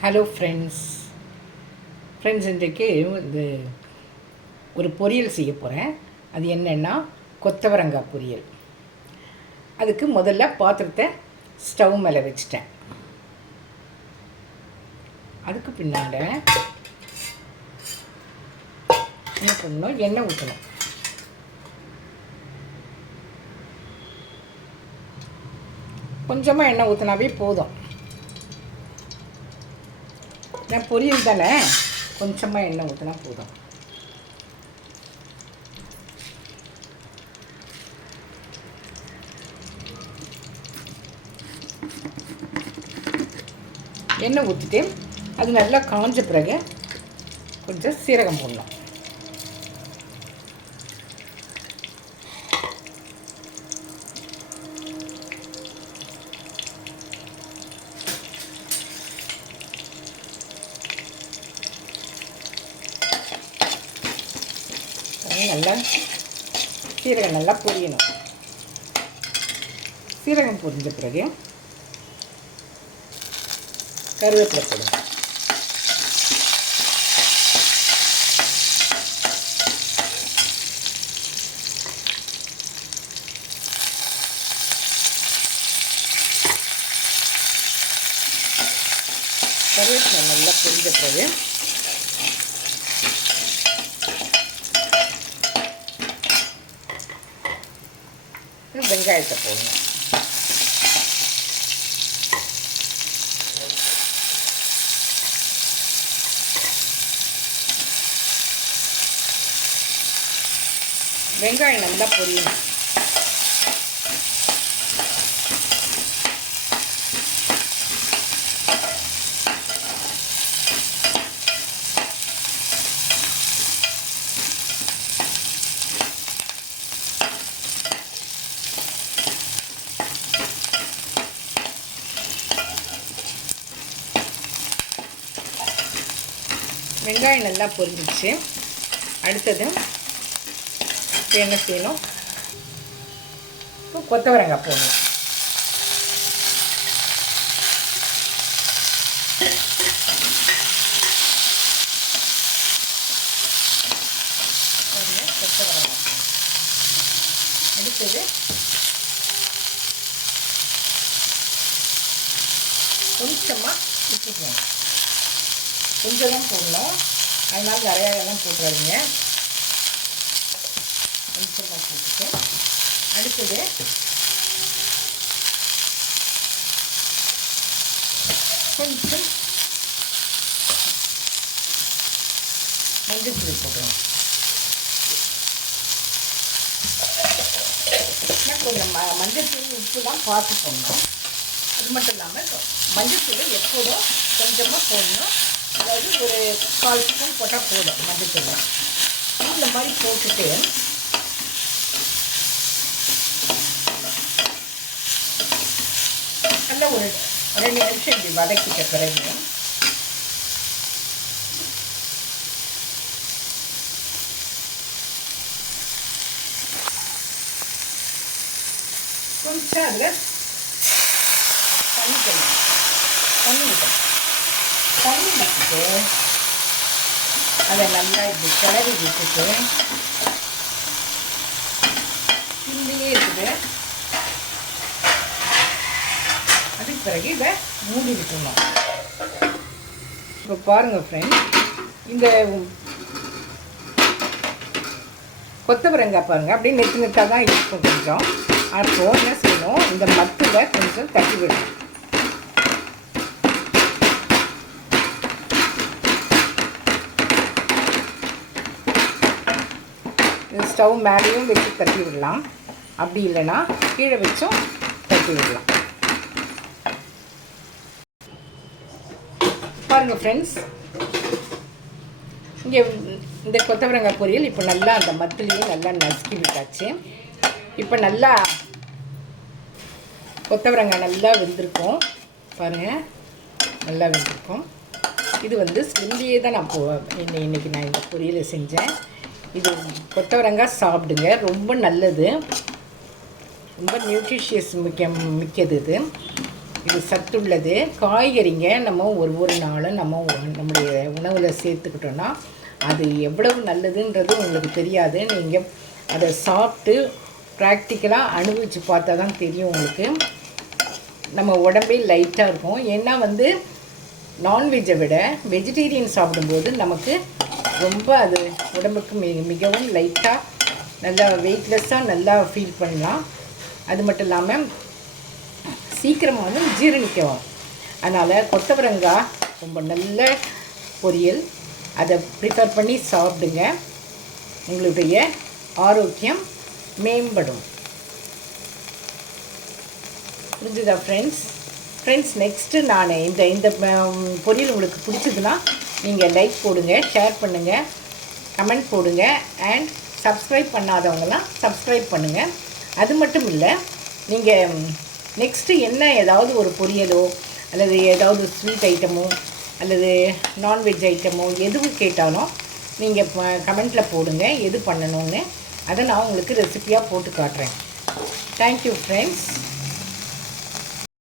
Hello friends. இன்றைக்கு வந்து ஒரு பொரியல் செய்ய போகிறேன். அது என்னென்னா கொத்தவரங்காய் பொரியல். அதுக்கு முதல்ல பாத்திரத்தை ஸ்டவ் மேலே வச்சுட்டேன். அதுக்கு பின்னால் என்ன பண்ணணும், எண்ணெய் ஊற்றணும். கொஞ்சமாக எண்ணெய் ஊற்றினாவே போதும். நான் பொரியல் தானே, கொஞ்சமாக எண்ணெய் ஊற்றினா போதும். எண்ணெய் ஊற்றிட்டு அது நல்லா காஞ்ச பிறகு கொஞ்சம் சீரகம் போடணும். நல்லா சீரகம் நல்லா பொரியணும். சீரகம் பொரிஞ்ச பிறகு கருவேப்பிலை போடணும். கருவேப்பிலை நல்லா பொரிஞ்ச பிறகு வெங்காயத்தை போடணும். வெங்காயம் நல்லா பொரியணும். வெங்காயம் நல்லா பொரிஞ்சிச்சு. அடுத்தது இப்போ என்ன செய்யணும், இப்போ கொத்தவரங்காய் போடணும். கொத்தவரங்காய் அடுத்தது கொஞ்சமாக ஊற்றிக்கணும். கொஞ்சம் தான் போடணும், அதனால் நிறையாலாம் போட்டுறாதீங்க. கொஞ்சமாக போட்டுட்டு அடுத்தது கொஞ்சம் மஞ்சள் தூள் போட்டுருவோம். கொஞ்சம் மஞ்சள் தூள் உப்புலாம் பார்த்து போடணும். அது மட்டும் இல்லாமல் மஞ்சள் தூள் எப்போதும் கொஞ்சமாக போடணும். அதாவது ஒரு 1/4 ஸ்பூன் போட்டால் போதும் மஞ்சள் தூள். இந்த மாதிரி போட்டுட்டு நல்லா ஒரு 2 நிமிஷம் இப்படி வதக்கிட்ட பிறகு கொஞ்சம் அதில் தண்ணி விட்டோம். தண்ணி விட்டுட்டு அதை நல்லா இப்படி கிளறி விட்டுட்டு கிண்டியே இருக்குது. அதுக்கு பிறகு இதை மூடி விட்டுணும். இப்போ பாருங்கள் ஃப்ரெண்ட்ஸ், இந்த கொத்தவரங்காய் பாருங்கள் அப்படியே நெத்து நெத்தாக தான் இருக்கும். கொஞ்சம் அப்போ என்ன செய்யணும், இந்த மத்தில் கொஞ்சம் தட்டி விடணும். ஸ்டவ் மேலேயும் வச்சு தட்டி விடலாம், அப்படி இல்லைன்னா கீழே வச்சும் தட்டி விடலாம். பாருங்கள் ஃப்ரெண்ட்ஸ், இங்கே இந்த கொத்தவரங்காய் பொரியல் இப்போ நல்லா அந்த மத்திலையும் நல்லா நசுக்கி விட்டாச்சு. இப்போ நல்லா கொத்தவரங்காய் நல்லா வெந்திருக்கும். பாருங்கள், நல்லா வெந்திருக்கும். இது வந்து ஸ்லிம்லியே தான் நான் இன்றைக்கி நான் இந்த பொரியலை செஞ்சேன். இது கொத்தவரங்காய் சாப்பிடுங்க, ரொம்ப நல்லது, ரொம்ப நியூட்ரிஷியஸ் மிக்கது இது. இது சத்துள்ளது. காய்கறிங்க நம்ம ஒரு நாளும் நம்முடைய உணவில் சேர்த்துக்கிட்டோன்னா அது எவ்வளவு நல்லதுன்றது உங்களுக்கு தெரியாது. நீங்கள் அதை சாப்பிட்டு ப்ராக்டிக்கலாக அனுபவித்து பார்த்தா தான் தெரியும் உங்களுக்கு. நம்ம உடம்பே லைட்டாக இருக்கும். ஏன்னா நான்வெஜ்ஜை விட வெஜிடேரியன் சாப்பிடும்போது நமக்கு ரொம்ப அது உடம்புக்கு மிகவும் லைட்டாக நல்லா வெயிட்லெஸ்ஸாக நல்லா ஃபீல் பண்ணலாம். அது மட்டும் இல்லாமல் சீக்கிரமாக ஜீரணிக்கவும். அதனால் கொத்தவரங்காய் ரொம்ப நல்ல பொரியல். அதை ப்ரிஃபர் பண்ணி சாப்பிடுங்க. உங்களுடைய ஆரோக்கியம் மேம்படும். புரிஞ்சுதா ஃப்ரெண்ட்ஸ் நெக்ஸ்ட்டு நான் இந்த பொரியல் உங்களுக்கு பிடிச்சதுன்னா நீங்கள் லைக் போடுங்க, ஷேர் பண்ணுங்கள், கமெண்ட் போடுங்க. அண்ட் சப்ஸ்கிரைப் பண்ணாதவங்கலாம் சப்ஸ்கிரைப் பண்ணுங்கள். அது மட்டும் இல்லை, நீங்கள் நெக்ஸ்ட்டு என்ன ஏதாவது ஒரு பொரியலோ அல்லது ஏதாவது ஸ்வீட் ஐட்டமோ அல்லது நான்வெஜ் ஐட்டமோ எதுவும் கேட்டாலும் நீங்கள் கமெண்ட்டில் போடுங்க எது பண்ணணும்னு. அதை நான் உங்களுக்கு ரெசிப்பியாக போட்டு காட்டுறேன். Thank you friends.